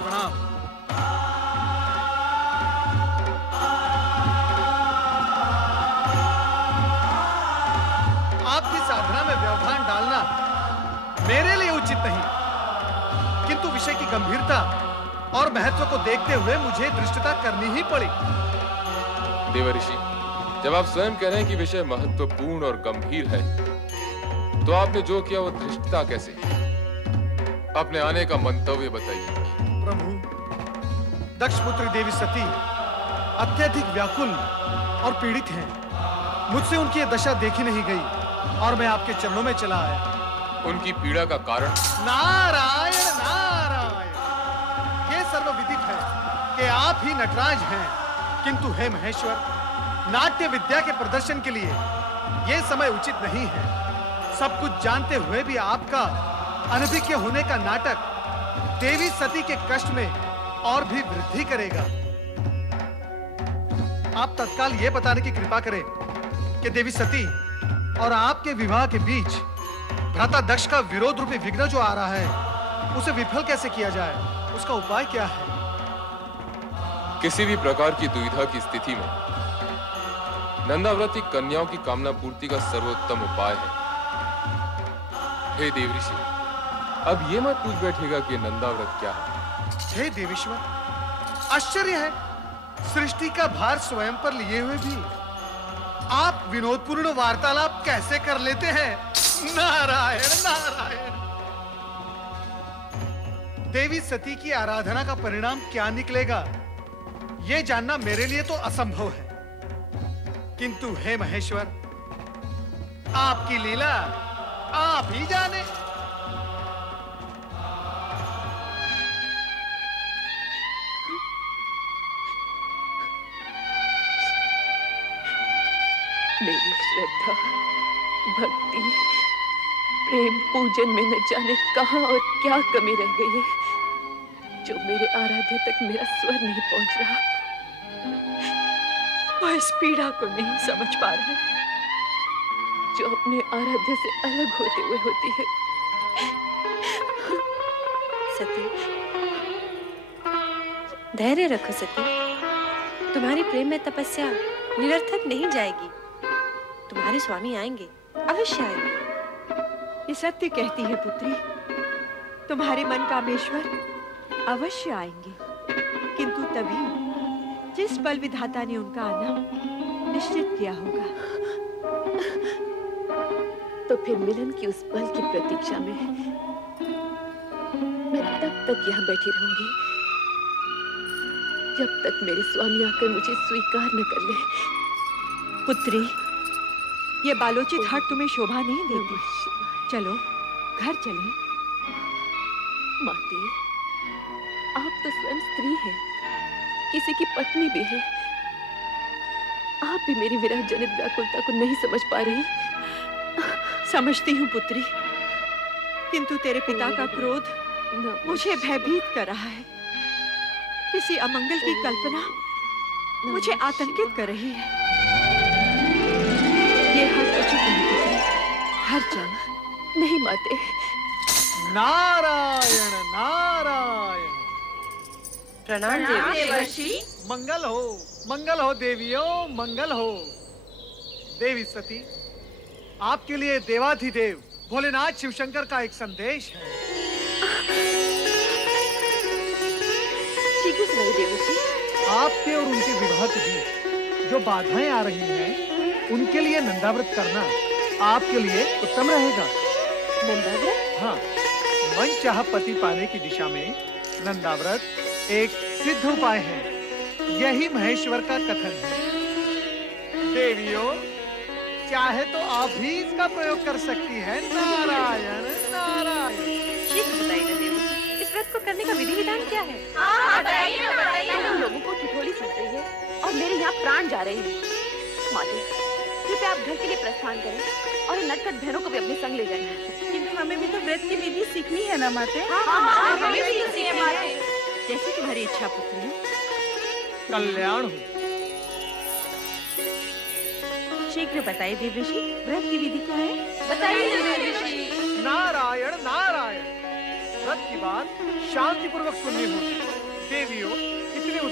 प्रणाम। आपकी साधना में व्यवधान डालना मेरे लिए उचित नहीं, किंतु विषय की गंभीरता और महत्व को देखते हुए मुझे धृष्टता करनी ही पड़ी। देवऋषि, जब आप स्वयं कह रहे हैं कि विषय महत्वपूर्ण और गंभीर है, तो आपने जो किया वो धृष्टता कैसे? अपने आने का मंतव्य बताइए। प्रभु, दक्षपुत्री देवी सती अत्यधिक व्याकुल और पीड़ित हैं। मुझसे उनकी ये दशा देखी नहीं गई और मैं आपके चरणों में चला आया। उनकी पीड़ा का कारण? नारायण नारायण, ये सर्वविदित है कि आप ही नटराज हैं, किंतु हे महेश्वर, नाट्य विद्या के प्रदर्शन के लिए ये समय उचित नहीं है। सब कुछ जानते हुए भी आपका अनभिज्ञ होने का नाटक देवी सती के कष्ट में और भी वृद्धि करेगा। आप तत्काल ये बताने की कृपा करें कि देवी सती और आपके विवाह के बीच भ्राता दक्ष का विरोध रूपी विघ्न जो आ रहा है, उसे विफल कैसे किया जाए? उसका उपाय क्या है? किसी भी प्रकार की दुविधा की स्थिति में नंदाव्रत कन्याओं की कामना पूर्ति का सर्वोत्तम उपाय है। हे देवऋषि, अब ये मत पूछ बैठेगा कि नंदाव्रत क्या है। हे देवेश्वर, आश्चर्य है, सृष्टि का भार स्वयं पर लिए हुए भी आप विनोदपूर्ण वार्तालाप कैसे कर लेते हैं? नारायण नारायण। देवी सती की आराधना का परिणाम क्या निकलेगा, यह जानना मेरे लिए तो असंभव है, किंतु हे महेश्वर, आपकी लीला आप ही जाने। मेरी श्रद्धा, भक्ति, प्रेम, पूजन में न जाने कहां और क्या कमी रह गई है, जो मेरे आराध्य तक मेरा स्वर नहीं पहुंच रहा। वह इस पीड़ा को नहीं समझ पा रहा है, जो अपने आराध्य से अलग होते हुए होती है। सती, धैर्य रखो सती। तुम्हारी प्रेम में तपस्या निरर्थक नहीं जाएगी। तुम्हारे स्वामी आएंगे, अवश्य आएंगे। ये सत्य कहती है पुत्री, तुम्हारे मन कामेश्वर अवश्य आएंगे, किंतु तभी जिस पल विधाता ने उनका आना निश्चित किया होगा। तो फिर मिलन की उस पल की प्रतीक्षा में मैं तब तक यहाँ बैठी रहूंगी जब तक मेरे स्वामी आकर मुझे स्वीकार न कर ले। पुत्री, ये बालोचित हट तुम्हें शोभा नहीं देती। चलो घर चलें। माते, आप तो स्वयं स्त्री हैं, किसी की पत्नी भी है। आप भी मेरी विरह जनित व्याकुलता को नहीं समझ पा रही। समझती हूँ पुत्री, किंतु तेरे पिता का क्रोध मुझे भयभीत कर रहा है। किसी अमंगल की कल्पना मुझे आतंकित कर रही है। ये हट उचित नहीं पुत्री, घर चल। नहीं माते। नारायण नारायण। प्रणाम देवर्षि। मंगल हो देवियों, मंगल हो। देवी सती, आपके लिए देवाधिदेव भोलेनाथ शिवशंकर का एक संदेश है। शीघ्र सुनाइए देवर्षि। आपके और उनके विवाह के बीच जो बाधाएं आ रही हैं, उनके लिए नंदाव्रत करना आपके लिए उत्तम रहेगा। नंदाव्रत? हाँ, मनचाहा पति पाने की दिशा में नंदाव्रत एक सिद्ध उपाय है। यही महेश्वर का कथन है। देवियों, चाहे तो आप भी इसका प्रयोग कर सकती हैं। नारायण नारायण। शीघ्र बताइए देवर्षि, इस व्रत को करने का विधि विधान क्या है? तुम लोगों को ठिठोली सुन रही है और मेरे यहाँ प्राण जा रहे हैं। माते, कृपया आप घर के लिए प्रस्थान करें और नटखट बहनों को भी अपने संग ले जाएं। किंतु हमें भी तो व्रत की विधि सीखनी है ना माते? हमें भी सीखनी है। जैसी तुम्हारी इच्छा पुत्री। कल्याण हो। शीघ्र बताइए देवर्षि, व्रत की विधि क्या है? बताइए देवर्षि। नारायण नारायण। व्रत की बात शांतिपूर्वक सुननी होगी।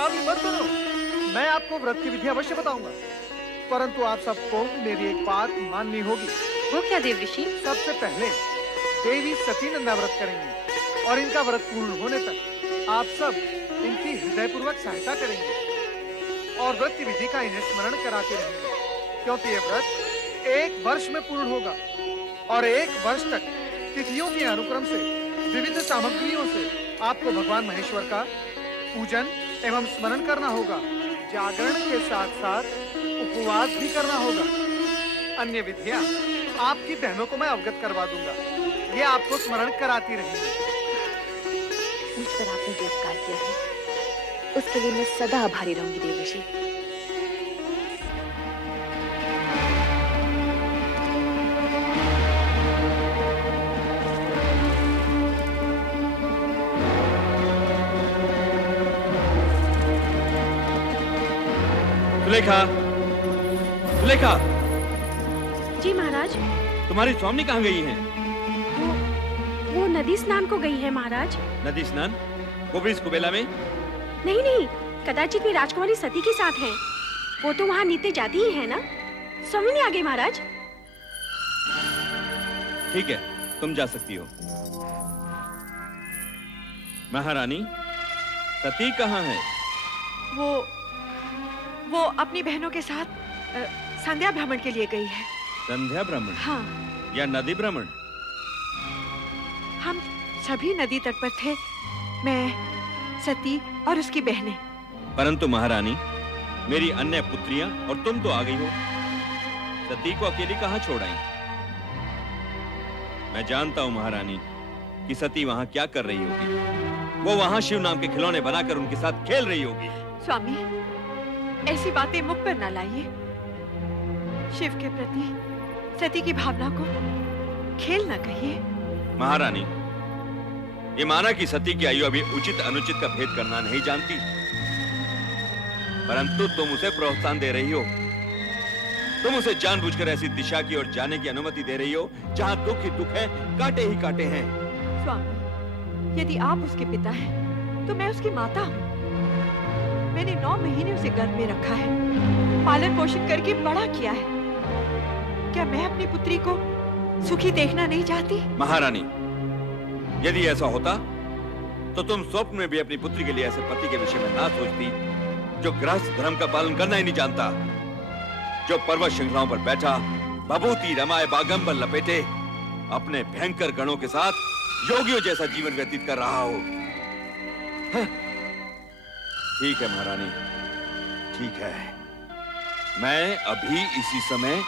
उतावली मत करो। मैं आपको व्रत की विधि अवश्य बताऊंगा, परंतु आप सबको मेरी एक बात माननी होगी। वो क्या देव ऋषि? सबसे पहले देवी सती नंदा व्रत करेंगी और इनका व्रत पूर्ण होने तक आप सब इनकी हृदयपूर्वक सहायता करेंगे और व्रत की विधि का इन्हें स्मरण कराते रहेंगे, क्योंकि ये व्रत 1 वर्ष में पूर्ण होगा और 1 वर्ष तक तिथियों के अनुक्रम से विविध सामग्रियों से आपको भगवान महेश्वर का पूजन एवं स्मरण करना होगा। जागरण के साथ साथ उपवास भी करना होगा। अन्य विधियां आपकी बहनों को मैं अवगत करवा दूंगा, ये आपको स्मरण कराती रहेंगी। मुझ पर आपने जो उपकार किया है उसके लिए मैं सदा आभारी रहूंगी देव ऋषि। सुलेखा, सुलेखा, जी महाराज। तुम्हारी स्वामी कहाँ गई हैं? वो नदी स्नान को गई है महाराज। नदी स्नान? वो भी इस कुबेला में? नहीं नहीं, कदाचित वे राजकुमारी सती के साथ हैं। वो तो वहाँ नीचे जाती ही है ना। स्वामी नहीं आ गई महाराज। ठीक है, तुम जा सकती हो। महारानी, सती कहाँ है? वो अपनी बहनों के साथ संध्या भ्रमण के लिए गई है। संध्या भ्रमण? हाँ। या नदी भ्रमण? हम सभी नदी तट पर थे, मैं, सती और उसकी बहनें। परंतु महारानी, मेरी अन्य पुत्रियां और तुम तो आ गई हो। सती को अकेली कहाँ छोड़ आई? मैं जानता हूँ महारानी कि सती वहाँ क्या कर रही होगी। वो वहाँ शिव नाम के खिलौने बनाकर उनके साथ खेल रही होगी। स्वामी, ऐसी बातें मुख पर न लाइए। शिव के प्रति सती की भावना को खेल न कहिए। महारानी, ये माना कि सती की आयु अभी उचित अनुचित का भेद करना नहीं जानती, परंतु तुम उसे प्रोत्साहन दे रही हो। तुम उसे जानबूझकर ऐसी दिशा की ओर जाने की अनुमति दे रही हो जहां दुख ही दुख है, कांटे ही कांटे हैं। स्वामी, यदि आप उसके पिता हैं, तो मैं उसकी माता हूँ। मैंने 9 महीने उसे गर्भ में रखा है, पालन पोषण करके बड़ा किया है। क्या मैं अपनी पुत्री को सुखी देखना नहीं चाहती? महारानी, यदि ऐसा होता तो तुम स्वप्न में भी अपनी पुत्री के लिए ऐसे पति के विषय में ना सोचती जो गृहस्थ धर्म का पालन करना ही नहीं जानता, जो पर्वत श्रृंखलाओं पर बैठा भभूति रमाए बागंबर लपेटे अपने भयंकर गणों के साथ योगियों जैसा जीवन व्यतीत कर रहा हो। ठीक है महारानी, ठीक है। मैं अभी इसी समय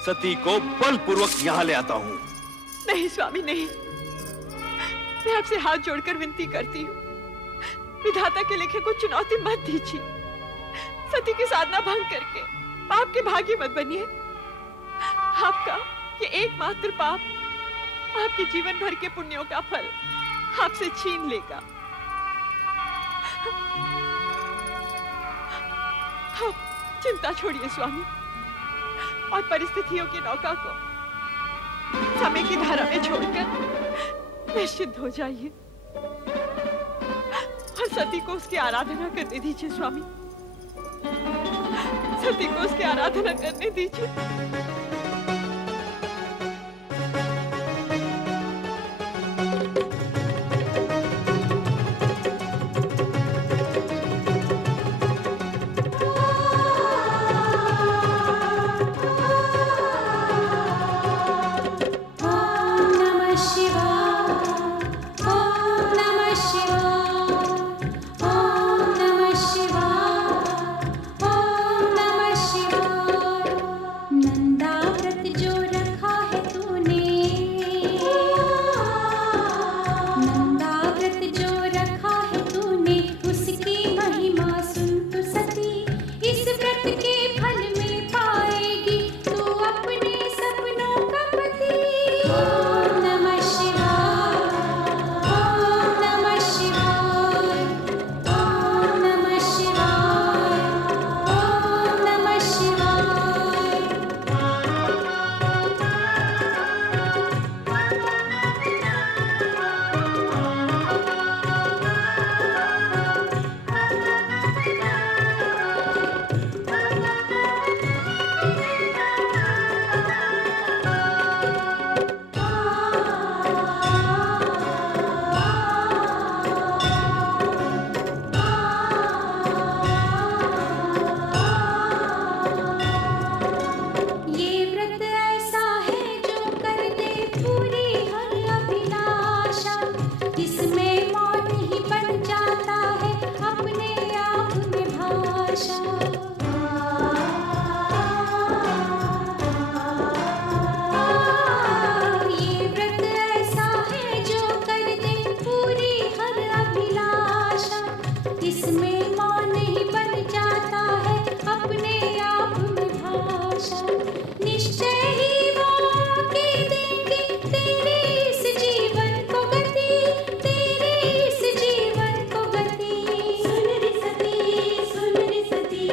सती को बलपूर्वक यहाँ ले आता हूँ। नहीं स्वामी, नहीं। मैं आपसे हाथ जोड़कर विनती करती हूँ, विधाता के लिखे को चुनौती मत दीजिए। सती की साधना भंग करके आपके भागी मत बनिए। आपका ये एकमात्र पाप आपके जीवन भर के पुण्यों का फल आपसे छीन लेगा। आप चिंता छोड़िए स्वामी, और परिस्थितियों की नौका को समय की धारा में छोड़कर निश्चित हो जाइए और सती को उसकी आराधना करने दीजिए। स्वामी, सती को उसकी आराधना करने दीजिए। नंदा जिसमें मौन ही बन जाता है अपने आप में भाषा। निश्चय ही वो आके देंगे तेरे इस जीवन को गति, तेरे इस जीवन को गति। सुन रे सती, सुन रे सती।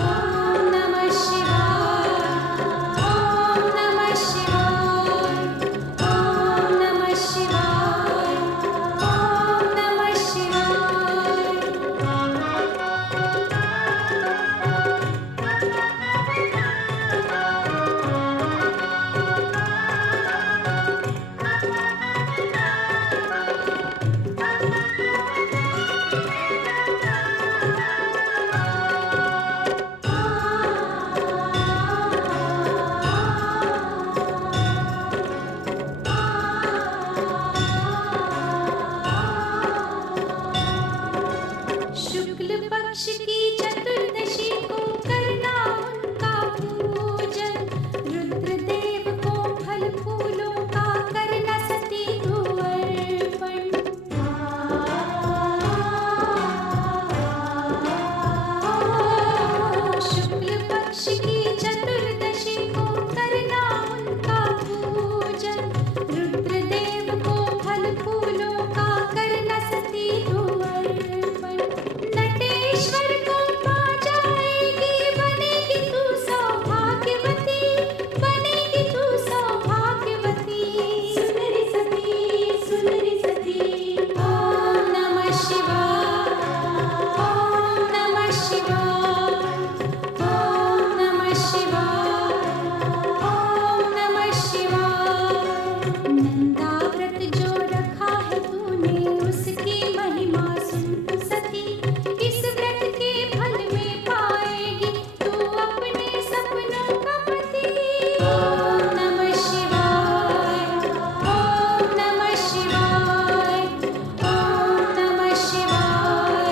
ओम नमः शिवाय, ओम नमः शिवाय, ओम नमः शिवाय, ओम नमः शिवाय। शुक्ल पक्ष की चतुर्दशी को करना उनका पूजन, रुद्रदेव को फल फूलों का करना सती को अर्पण। शुक्ल पक्ष की चतुर्दशी को करना उनका पूजन, रुद्रदेव को फल फूलों का करना सती को अर्पण। नटेश्वर को पा जाएगी, बनेगी तू सौभाग्यवती, बनेगी तू सौभाग्यवती। सुन रे सती, सुन रे सती। ओम नमः शिवाय, ओम नमः शिवाय, ओम नमः शिवाय, ओम नमः शिवाय। नंदाव्रत जो रखा है तूने उसकी महिमा सुन सती, इस व्रत के फल में पाएगी तू अपने सपनों का पति। ओम नमः शिवाय, ओम नमः शिवाय, ओम नमः शिवाय,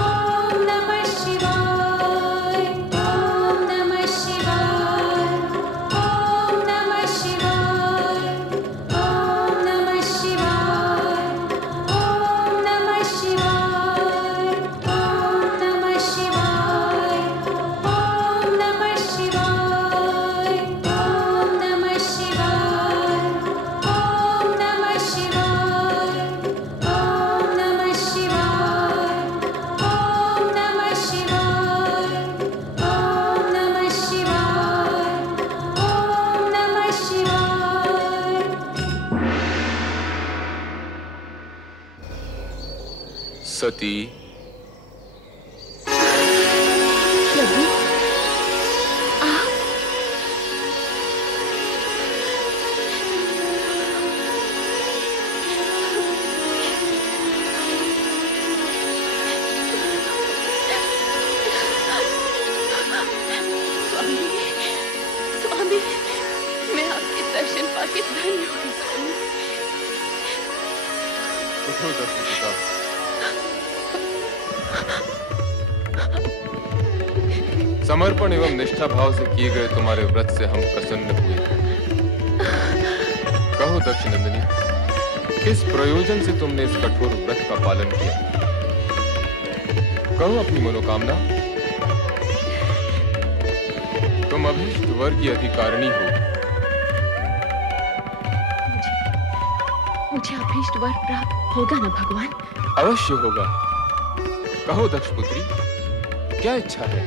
ओम नमः शिवाय, ओम नमः शिवाय, ओम नमः शिवाय, ओम नमः शिवाय, ओम नमः शिवाय, ओम नमः शिवाय, ओम नमः शिवाय, ओम नमः शिवाय, ओम नमः शिवाय, ओम नमः शिवाय, ओम नमः शिवाय, ओम नमः शिवाय, ओम नमः शिवाय। सती, प्रभु आप स्वामी, स्वामी, मैं आपके दर्शन पाके धन्य हूँ स्वामी। उठो दक्ष पिता। समर्पण एवं निष्ठा भाव से किए गए तुम्हारे व्रत से हम प्रसन्न हुए। कहो दक्ष नंदिनी, किस प्रयोजन से तुमने इस कठोर व्रत का पालन किया? कहो अपनी मनोकामना। तुम अभीष्ट वर की अधिकारिणी हो। मुझे अभीष्ट वर प्राप्त होगा ना भगवान? अवश्य होगा। कहो दक्ष पुत्री, क्या इच्छा है?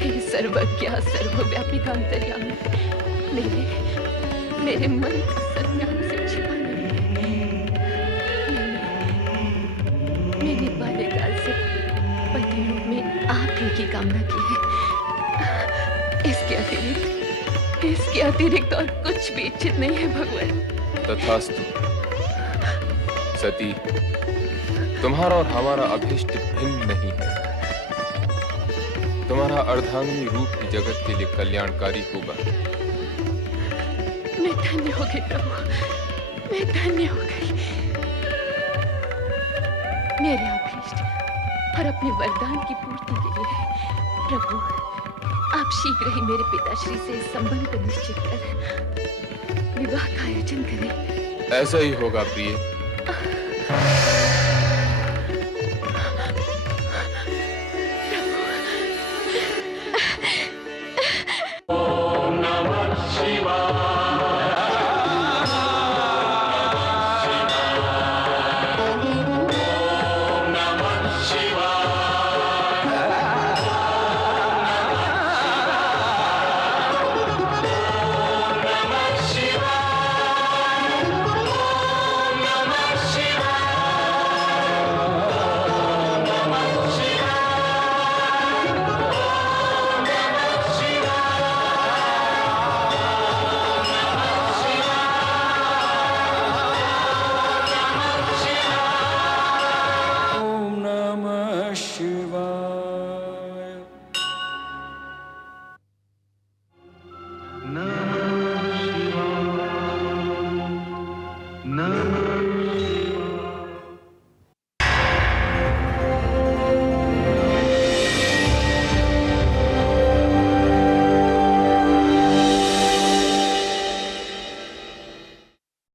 हे सर्वज्ञ सर्वव्यापी अंतर्यामी, मेरे मन का सत्यान से छिपा नहीं है। मैंने बाल्यकाल से पति रूप में आप ही की कामना की है। इसके अतिरिक्त और कुछ भी इच्छित नहीं है भगवान। तथास्तु। सती, तुम्हारा और हमारा अभीष्ट भिन्न नहीं है। तुम्हारा अर्धांगिनी रूप ही जगत के लिए कल्याणकारी होगा। मैं धन्य हो गई प्रभु, मैं धन्य हो गई। मेरे अभीष्ट और अपने वरदान की पूर्ति के लिए प्रभु आप शीघ्र ही मेरे पिताश्री से इस संबंध को निश्चित कर विवाह का आयोजन करें। ऐसा ही होगा प्रिय।